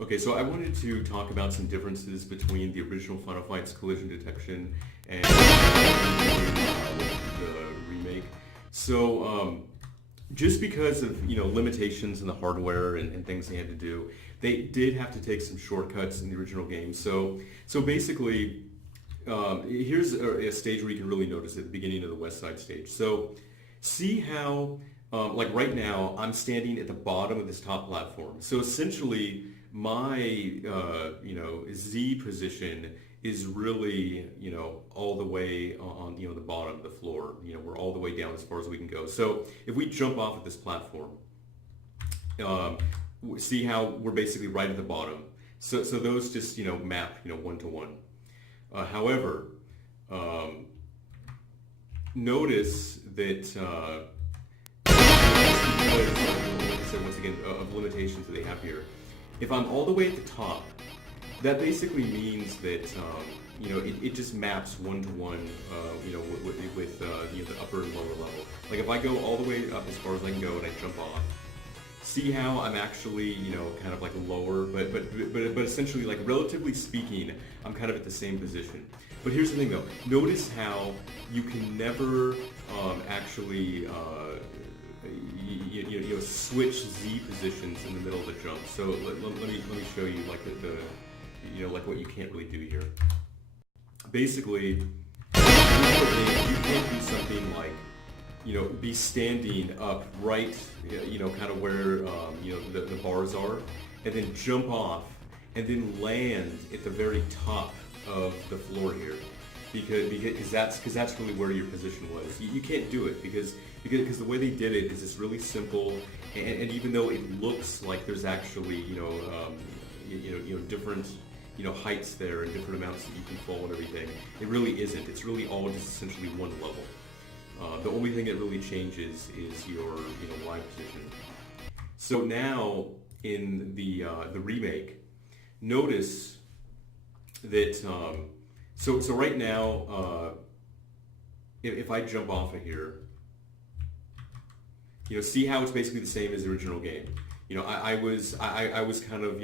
Okay, so I wanted to talk about some differences between the original Final Fight's collision detection and the remake. So, just because of limitations in the hardware and things they had to do, they did have to take some shortcuts in the original game. So basically, here's a stage where you can really notice it at the beginning of the West Side stage. So see how, like right now, I'm standing at the bottom of this top platform. So essentially, my Z position is really all the way on the bottom of the floor. We're all the way down as far as we can go. So if we jump off of this platform, um, see how we're basically right at the bottom. So those just map one to one. However, um, notice that because, like I said once again, of limitations that they have here. If I'm all the way at the top, that basically means that it just maps one to one, with the upper and lower level. Like if I go all the way up as far as I can go and I jump off, see how I'm actually kind of like lower, but essentially, like relatively speaking, I'm kind of at the same position. But here's the thing though, notice how you can never actually switch Z positions in the middle of the jump. So let me show you like like what you can't really do here. Basically, you can't do something like be standing up right, kind of where the bars are, and then jump off, and then land at the very top of the floor here, because that's really where your position was. You can't do it because the way they did it is it's really simple, and even though it looks like there's actually different heights there and different amounts that you can fall and everything, it really isn't. It's really all just essentially one level. The only thing that really changes is your Y position. So now in the remake, notice that so right now, if I jump off of here, see how it's basically the same as the original game. I was kind of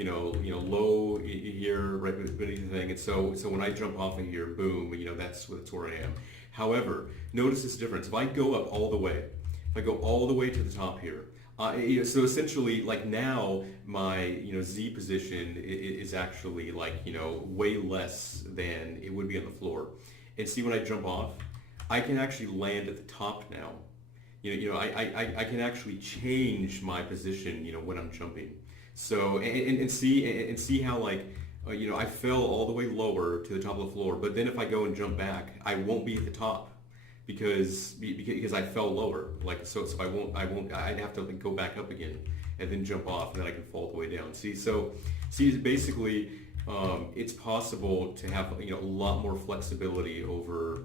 low here right beneath the thing, and so when I jump off of here, boom, that's where I am. However, notice this difference. If I go up all the way, if I go all the way to the top here, so essentially, like now, my Z position is actually like way less than it would be on the floor. And see, when I jump off, I can actually land at the top now. I can actually change my position when I'm jumping. So and see how like I fell all the way lower to the top of the floor, but then if I go and jump back, I won't be at the top because I fell lower. Like so I'd have to like go back up again and then jump off, and then I can fall all the way down. See basically, it's possible to have a lot more flexibility over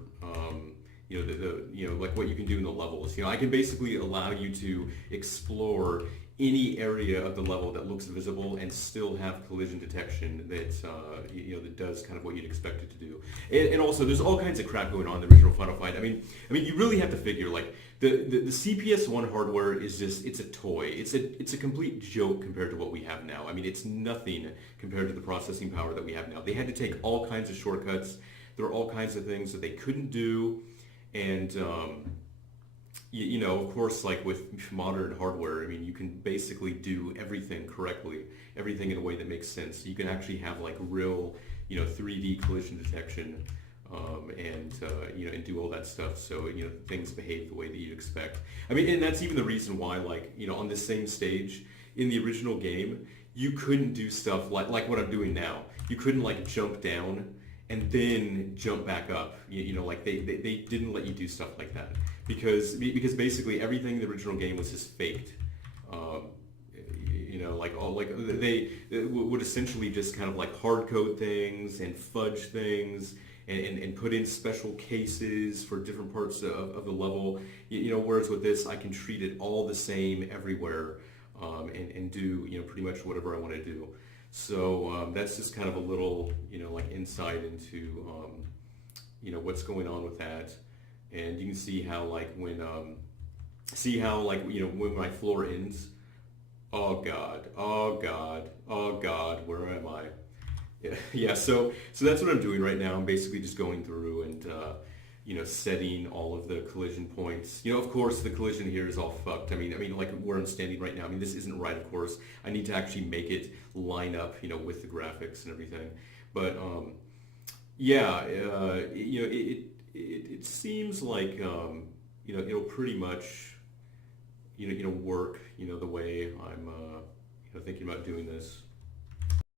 like what you can do in the levels. I can basically allow you to explore any area of the level that looks visible and still have collision detection that that does kind of what you'd expect it to do. And also, there's all kinds of crap going on in the original Final Fight. I mean, you really have to figure like the CPS-1 hardware is just, it's a toy. It's a complete joke compared to what we have now. I mean, it's nothing compared to the processing power that we have now. They had to take all kinds of shortcuts. There are all kinds of things that they couldn't do. And, of course, like with modern hardware, I mean, you can basically do everything correctly, everything in a way that makes sense. You can actually have like real, 3D collision detection, and do all that stuff. So, things behave the way that you'd expect. I mean, and that's even the reason why, like, on the same stage in the original game, you couldn't do stuff like what I'm doing now. You couldn't like jump down and then jump back up. Like they didn't let you do stuff like that because basically everything in the original game was just faked. They would essentially just kind of like hard code things and fudge things and put in special cases for different parts of the level. Whereas with this, I can treat it all the same everywhere, and do pretty much whatever I want to do. So that's just kind of a little, like insight into, what's going on with that. And you can see how like when my floor ends, Oh God, oh God, oh God, where am I? Yeah, yeah. So that's what I'm doing right now. I'm basically just going through and setting all of the collision points. Of course, the collision here is all fucked. I mean, like where I'm standing right now. I mean, this isn't right, of course. I need to actually make it line up, with the graphics and everything. But yeah, it seems like it'll pretty much work the way I'm thinking about doing this.